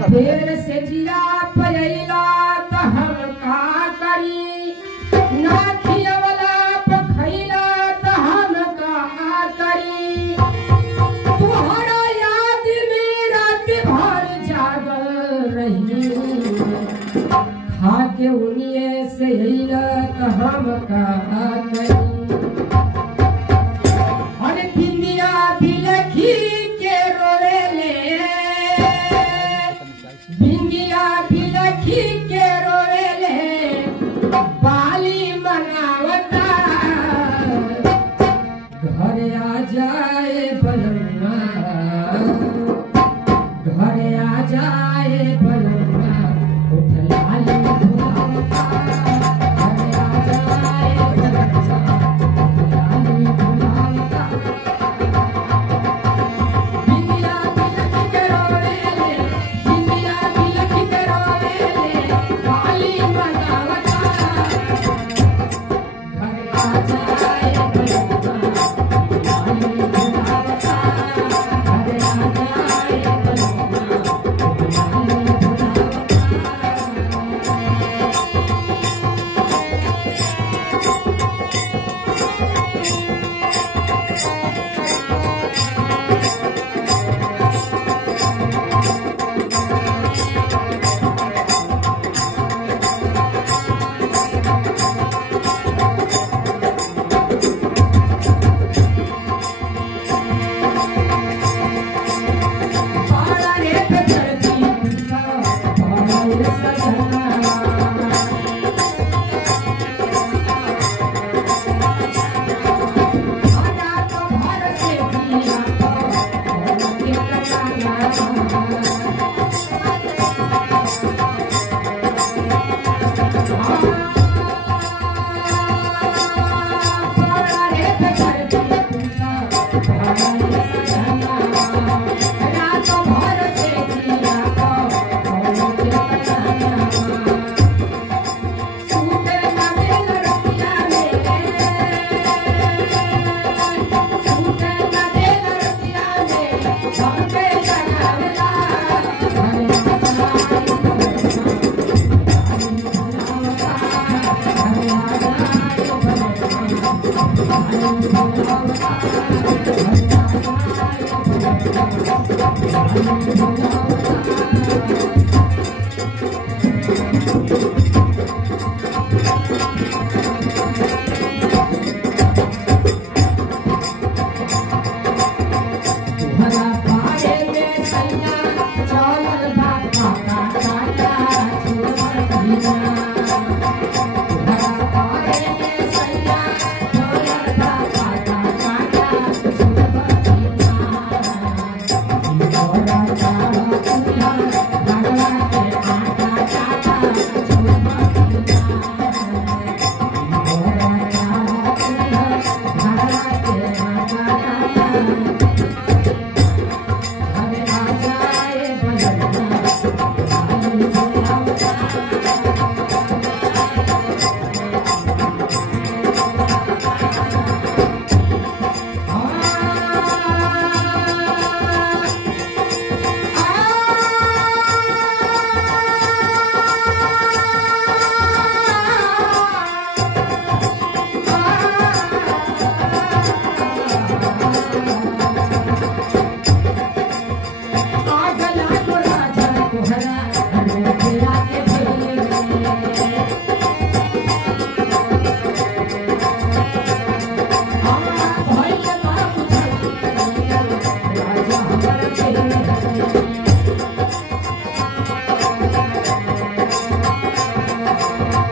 फिर से जिया पयला त हम का करी ना खियवला पखैला त हम का करी तुहरा याद में रात भर जागल रही खा के उनिए से अइला त हम का करी अरे बिंदिया बिलखी के रोवेले बिंदिया बिलखी के रोवेले बाली मनावता घर आ जाए बलुआ घर आ जाए बलुआ उठलाली भुलावता घर आ जाए बलुआ उठलाली भुलावता बिंदिया बिलखी के रोवेले बिंदिया बिलखी के रोवेले बाली मनावता घर आ जाए बलुआ उठलाली भुलावता घर आ जाए बलुआ उठलाली भुलावता पारा रे धरती का पारा सजना आजा तो भर से दिया तो के कटाना पारा रे धरती का पारा सजना रात भर से दिया तो के कटाना सूते ना दिल रतिया में सूते ना दिल रतिया में हमके जगावला तुम्हारा पाए में सैया चलल बाबा काटा छोड़ दीना तुम्हारा पाए में सैया चलल बाबा काटा छोड़ दीना मोरा चाहा तुला भगवा के आटा काटा छोड़ दीना मोरा चाहा तुला भगवा के आटा काटा घर आ जाए बलुआ उठलाली भुलावता आगला को राजा तोहरा हमें फेरा के भेले हमरा भइल बाबू राजा हमर भेले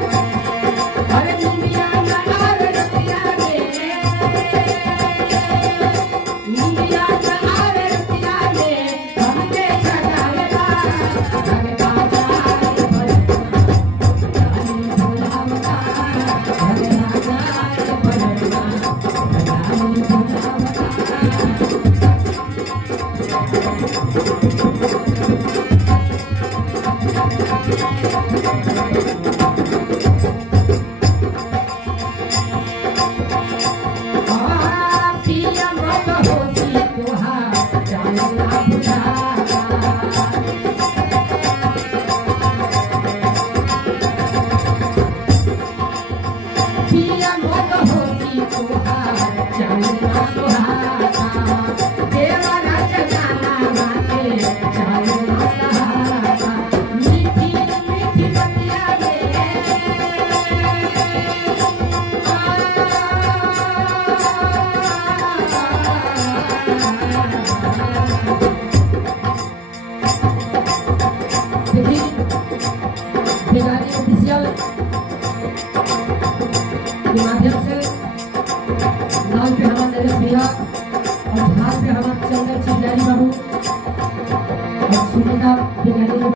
अरे दुनिया ना आर रतिया में दुनिया ना आर रतिया में हमके जगावला घर आ जाए बलुआ उठलाली भुलावता घर आ जाए बलुआ उठलाली भुलावता पिया मत होसी तुहार जाना भुला के माध्यम से